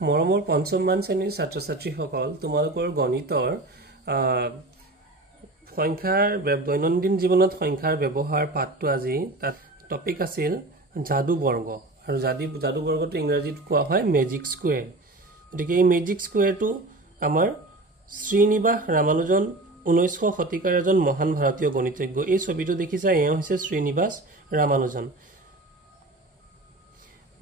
মৰমৰ পঞ্চমমান শ্ৰেণীৰ ছাত্ৰ ছাত্ৰীসকল তোমালোকৰ গণিতৰ সংখ্যাৰ দৈনন্দিন জীৱনত সংখ্যাৰ ব্যৱহাৰ পাঠটো আজি তাত টপিক আছিল যাদু বৰ্গ আৰু যাদু বৰ্গটো ইংৰাজীত কোৱা হয় মেজিক স্কোয়াৰ গতিকে এই মেজিক স্কোয়াৰটো আমাৰ শ্ৰীনিবাস ৰামানুজন 1900 শতিকাৰ এজন মহান ভাৰতীয় গণিতজ্ঞ এই ছবিটো দেখিছা এয়া হৈছে শ্ৰীনিবাস ৰামানুজন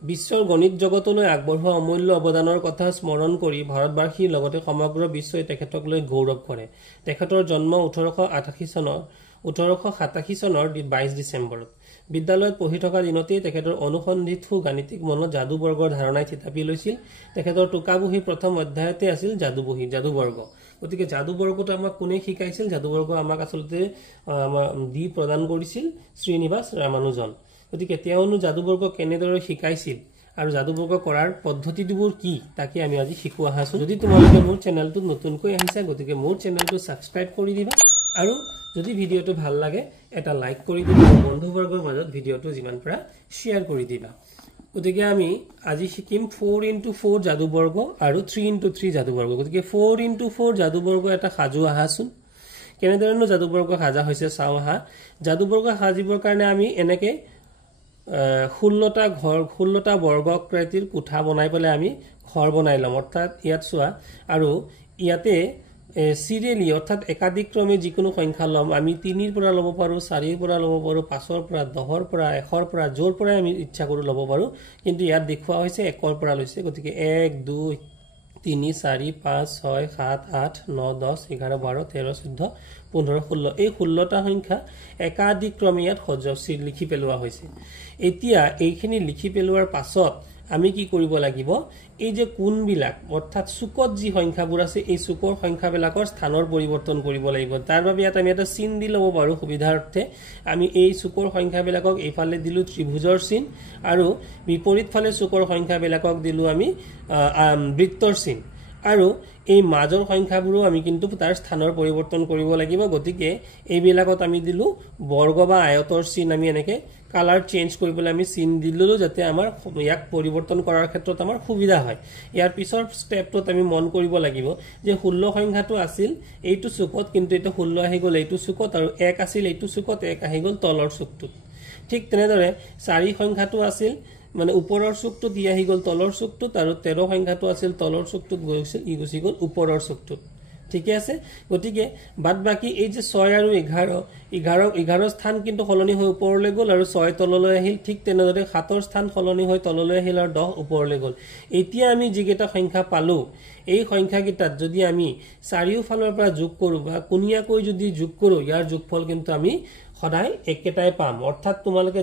বিশ্বৰ গণিত জগতলৈ আগবঢ়োৱা অমূল্য অৱদানৰ কথা স্মৰণ কৰি ভাৰতবাসীৰ লগতে সমগ্ৰ বিশ্বই তেখেতক লৈ গৌৰৱ কৰে তেখেতৰ জন্ম 1887 চনৰ 22 ডিচেম্বৰত বিদ্যালয়ত পঢ়ি থকা দিনতেই তেখেতৰ অনুসন্ধিৎসু গাণিতিক মনত যাদু বৰ্গৰ ধাৰণাই থিতাপি লৈছিল তেখেতৰ টোকাবহী প্ৰথম অধ্যায়তে আছিল যাদু বৰ্গ গতিকে যাদু বৰ্গটো আমাক কোনে শিকাইছিল যাদু বৰ্গ আমাক আসলতে দি প্ৰদান কৰিছিল শ্ৰীনিবাস ৰামানুজন গতিকে তেওঁনো যাদু বৰ্গ কেনেদৰে শিকাইছিল আৰু যাদু বৰ্গ কৰাৰ পদ্ধতিবোৰ কি তাকে আমি আজি শিকোৱা আছো যদি তোমালোকে মোৰ চেনেলটো নতুনকৈ আহিছা গতিকে মোৰ চেনেলটো সাবস্ক্ৰাইব কৰি দিবা আৰু যদি ভিডিওটো ভাল লাগে এটা লাইক কৰি দিবা বন্ধুবৰ্গৰ মাজত ভিডিওটো যিমান পৰা শেয়াৰ কৰি দিবা গতিকে আমি আজি শিকিম 4x4 যাদু বৰ্গ আৰু 3x3 যাদু বৰ্গ গতিকে 4x4 যাদু বৰ্গ এটা সাজু আহাচোন কেনেদৰেনো যাদু বৰ্গ সাজা হৈছে চাও আহা যাদু বৰ্গ সাজিবৰ কাৰণে আমি এনেকে 16টা বৰ্গাকৃতিৰ কোঠা বনাই পেলাই আমি ঘৰ বনাই লম অৰ্থাৎ ইয়াত চোৱা আৰু ইয়াতে সিৰিয়ালি অৰ্থাৎ একাধিক্ৰমে যিকোনো সংখ্যা লম আমি 3 ৰ পৰা লব পাৰো 4 ৰ পৰা লব পাৰো 5 ৰ পৰা 10 ৰ পৰা 1 ৰ পৰা জোৰ পৰা আমি ইচ্ছা কৰো লব পাৰো কিন্তু ইয়াত দেখুৱা হৈছে 1 ৰ পৰা লৈছে গতিকে 1 2 3 4 5 6 7 8 9 10 11 12 13 14 15 16 এই 16টা সংখ্যা একাধিক্ৰমে ইয়াত সজীৱ লিখি পেলোৱা হৈছে এতিয়া এইখিনি লিখি পেলোৱাৰ পাছত আমি কি কৰিব লাগিব এই যে কোনবিলাক অৰ্থাৎ সুকত যি সংখ্যাবোৰ আছে এই সুকৰ সংখ্যাবিলাকৰ স্থানৰ পৰিৱৰ্তন কৰিব লাগিব তাৰ বাবে ইয়াত আমি এটা চিন দি লব পাৰো সুবিধাৰ্থে আমি এই সুকৰ সংখ্যাবিলাকক এইফালে দিলু ত্ৰিভুজৰ চিন আৰু বিপৰীত ফালে সুকৰ সংখ্যাবিলাকক দিলু আমি বৃত্তৰ চিন আৰু এই মাজৰ সংখ্যাবোৰো আমি কিন্তু তাৰ স্থানৰ পৰিৱৰ্তন কৰিব লাগিব গতিকে এইবিলাকত আমি দিলু বৰ্গ বা আয়তৰ চিন আমি এনেকে কালাৰ চেঞ্জ কৰিবলৈ আমি চিন দিলু যাতে আমাৰ ইয়াক পৰিৱৰ্তন কৰাৰ ক্ষেত্ৰত আমাৰ সুবিধা হয় ইয়াৰ পিছৰ ষ্টেপটোত আমি মন কৰিব লাগিব যে 16 সংখ্যাটো আছিল এইটো সুকত কিন্তু এটা 16 আহি গল এইটো সুকত আৰু 1 আছিল এইটো সুকত 1 আহি গল তলৰ সুকটো ঠিক তেনেদৰে 4 সংখ্যাটো আছিল মানে ওপৰৰ সুকটো দি আহি গল তলৰ সুকটোত আৰু 13 সংখ্যাটো আছিল তলৰ সুকটোত গৈছিল ই গুছি গল ওপৰৰ সুকটোত ঠিক আছে গতিকে বাদ বাকি এই যে 6 আৰু 11 স্থান কিন্তু খলনি হৈ ওপৰলৈ গল আৰু 6 তললৈ আহিল ঠিক তেনেদৰে 7ৰ স্থান খলনি হৈ তললৈ আহিল আৰু 10 ওপৰলৈ গল এতিয়া আমি যিকেইটা সংখ্যা পালো এই সংখ্যাকেইটাত যদি আমি চাৰিওফালৰ পৰা যোগ কৰো বা কোনিয়াকৈ যদি যোগ কৰো ইয়াৰ যোগফল কিন্তু আমি সদায় একেটাই পাম অৰ্থাৎ তোমালোকে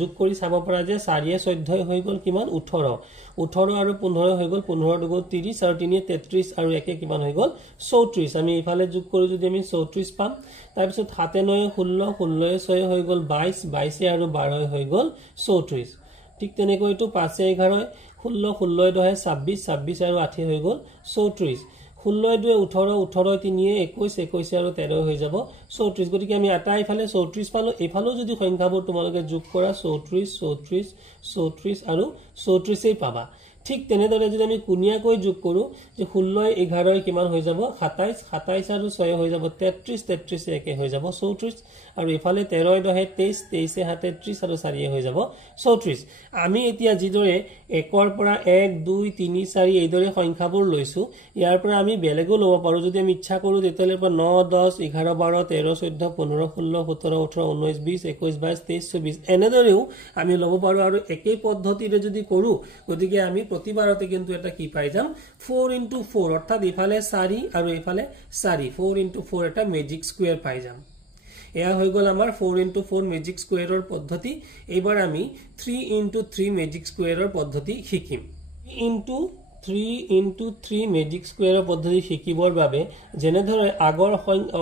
যোগ কৰি চাব পৰা যে 4 14 হৈ গল কিমান 18 আৰু 15 হৈ গল 15 দুগুণ 30 আৰু 3 33 আৰু 1 কিমান হৈ গল 34 আমি ইফালে যোগ কৰো যদি আমি 34 পাম তাৰ পিছত 7 9 16 16 6 হৈ গল 22 22 আৰু 12 হৈ গল 34 ঠিক তেনেকৈ তো 5 11 16 16 10 26 26 আৰু 8 হৈ গল 34 16 2 18 18 3 21 21 আৰু 13 হৈ যাব 34 গতিকে আমি এটা ইফালে 34 পালো এফালেও যদি সংখ্যাবোৰ তোমালোকে যোগ কৰা 34 34 34 আৰু 34 এই পাবা ঠিক তেনেদৰে যদি আমি কোনিয়াকৈ যোগ কৰো যে 16 11 কিমান হৈ যাব 27 27 আৰু 6 হৈ যাব 33 33 একে হৈ যাব 34 আৰু ইফালে 13 10 23 23 33 আৰু 4 হৈ যাব 34 আমি এতিয়া যিদৰে 1 ৰ পৰা 1 2 3 4 এইদৰে সংখ্যাবোৰ লৈছো ইয়াৰ পৰা আমি বেলেগো লব পাৰো যদি আমি ইচ্ছা কৰো তেতিয়ালে 9 10 11 12 13 14 15 16 17 18 19 20 21 22 23 24 এনেদৰেও আমি লব পাৰো আৰু একেই পদ্ধতিৰে যদি কৰো গতিকে আমি প্ৰতিবাৰতে কিন্তু এটা কি পাই যাম 4x4 অৰ্থাৎ ইফালে 4 আৰু ইফালে 4 4x4 এটা মেজিক স্কোয়াৰ পাই যাম এয়া হৈ গল আমাৰ 4x4 মেজিক স্কোয়াৰৰ পদ্ধতি এবাৰ আমি 3x3 মেজিক স্কোয়াৰৰ পদ্ধতি শিকিম 3x3 মেজিক স্কোয়াৰৰ পদ্ধতি শিকিবৰ বাবে যেনেদৰে আগৰ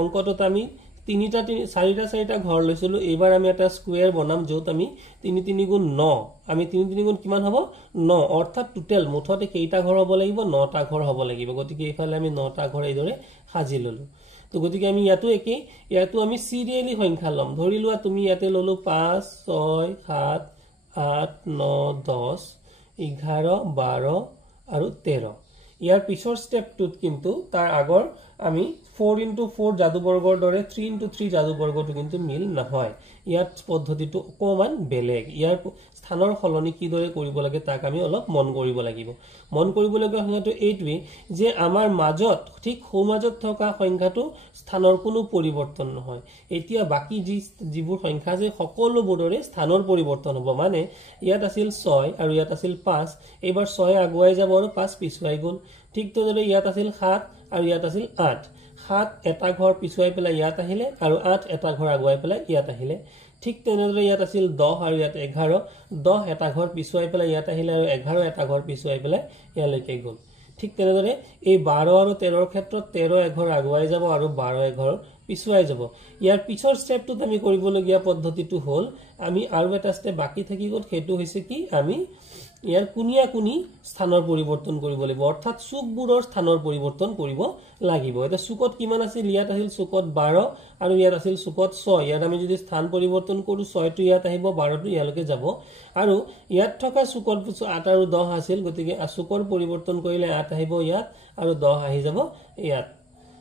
অংকটোত আমি 4টা ঘৰ লৈছিলো এবাৰ আমি এটা স্কোয়াৰ বনাম যত আমি 3 3 গুণ 9 আমি 3 3 গুণ কিমান হ'ব 9 অৰ্থাৎ টোটাল মুঠতে কেইটা ঘৰ হ'ব লাগিব 9টা ঘৰ হ'ব লাগিব গতিকে ইফালে আমি 9টা ঘৰ এইদৰে সাজি ললো তো গতিকে আমি ইয়াতো আমি সিৰিয়ালি সংখ্যা লম ধৰি লোৱা তুমি ইয়াতে ললো 5 6 7 8 9 10 11 12 আৰু 13 ইয়াৰ পিছৰ ষ্টেপটোত কিন্তু তাৰ আগৰ আমি 4 into 4 যাদুবৰ্গৰ দৰে 3 into 3 যাদুবৰ্গটো কিন্তু মিল নহয় ইয়াত পদ্ধতিটো অকমান বেলেগ ইয়াৰ স্থানৰ সলনি কি দৰে কৰিব লাগে তাক আমি অলপ মন কৰিব লাগিব মন কৰিবলগীয়া সংখ্যাটো এইটোৱে যে আমাৰ মাজত ঠিক সো মাজত থকা সংখ্যাটো স্থানৰ কোনো পৰিৱৰ্তন নহয় এতিয়া বাকি যিবোৰ সংখ্যা আছে সকলোবোৰৰে স্থানৰ পৰিৱৰ্তন হ'ব মানে ইয়াত আছিল 6 আৰু ইয়াত আছিল 5 এবাৰ 6 আগুৱাই যাব আৰু 5 পিছুৱাই গ'ল ঠিক তদৰে ইয়াত আছিল 7 আৰু ইয়াত আছিল 8 7 এটা ঘৰ পিছুৱাই পেলাই ইয়াত আহিলে আৰু 8 এটা ঘৰ আগুৱাই পেলাই ইয়াত আহিলে ঠিক তেনেদৰে ইয়াত আছিল 10 আৰু ইয়াত 11 10 এটা ঘৰ পিছুৱাই পেলাই ইয়াত আহিলে আৰু 11 এটা ঘৰ পিছুৱাই পেলাই ইয়ালৈকে গ'ল ঠিক তেনেদৰে এই 12 আৰু 13 ৰ ক্ষেত্ৰত 13 এঘৰ আগুৱাই যাব আৰু 12 এঘৰ পিছুৱাই যাব ইয়াৰ পিছৰ ষ্টেপটোত আমি কৰিবলগীয়া পদ্ধতিটো হ'ল আমি আৰু এটা ষ্টেপ বাকি থাকি গ'ল সেইটো হৈছে কি আমি ইয়াৰ কুনিয়া কুনি স্থানৰ পৰিৱৰ্তন কৰিব লাগিব অৰ্থাৎ চুকবোৰৰ স্থানৰ পৰিৱৰ্তন কৰিব লাগিব এটা চুকত কিমান আছিল ইয়াত আছিল চুকত 12 আৰু ইয়াত আছিল চুকত 6 ইয়াত আমি যদি স্থান পৰিৱৰ্তন কৰো 6 টো ইয়াত আহিব 12 টো ইয়ালৈকে যাব আৰু ইয়াত থকা চুকত 8 আৰু 10 আছিল গতিকে চুকৰ পৰিৱৰ্তন কৰিলে 8 আহিব ইয়াত আৰু 10 আহি যাব ইয়াত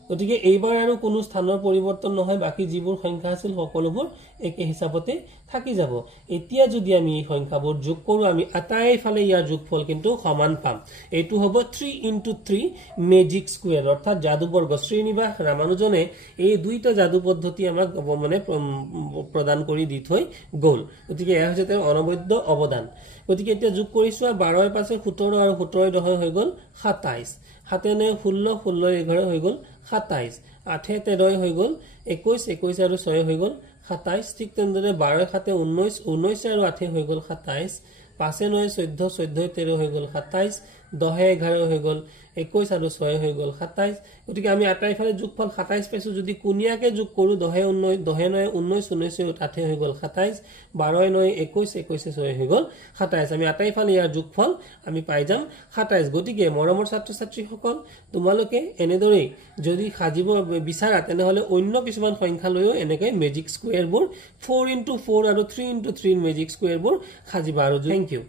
গতিকে এইবাৰ আৰু কোনো স্থানৰ পৰিৱৰ্তন নহয় বাকি যিবোৰ সংখ্যা আছিল সকলোবোৰ একে হিচাপতে থাকি যাব এতিয়া যদি আমি এই সংখ্যাবোৰ যোগ কৰো আমি আটাইফালে ইয়াৰ যোগফল কিন্তু সমান পাম এইটো হ'ব 3 into 3 মেজিক স্কয়াৰ অৰ্থাৎ যাদুবৰ্গ শ্ৰীনিবাস ৰামানুজনে এই দুইটা যাদু পদ্ধতি আমাক মানে প্ৰদান কৰি দি থৈ গ'ল গতিকে এয়া হৈছে তেওঁৰ অনবদ্য অৱদান গতিকে এতিয়া যোগ কৰিছো 12 ৰ পাছে 17 আৰু 17 10 হৈ গ'ল 27 7 9 16 16 11 হৈ গ'ল 27 8 13 হৈ গ'ল 21 21 আৰু 6 হৈ গ'ল 27 ঠিক তেনেদৰে 12 7 19 19 আৰু 8 হৈ গ'ল 27 5 9 14 14 13 হৈ গ'ল 27 10 11 হৈ গ'ল 21 আৰু 6 হৈ গ'ল 27 গতিকে আমি আটাইফালে যোগফল 27 পাইছো যদি কুনিয়াকে যোগ কৰো 10 19 10 9 19 19 8 হৈ গ'ল 27 12 9 21 21 6 হৈ গ'ল 27 আমি আটাইফালে ইয়াৰ যোগফল আমি পাই যাম 27 গতিকে মৰমৰ ছাত্ৰ ছাত্ৰীসকল তোমালোকে এনেদৰে যদি সাজিব বিচাৰা তেনেহলে অন্য কিছুমান সংখ্যা লৈও এনেকৈ মেজিক স্কয়াৰবোৰ 4 into 4 আৰু 3 into 3 মেজিক স্কয়াৰবোৰ সাজিবা আৰু থ্যাংক ইউ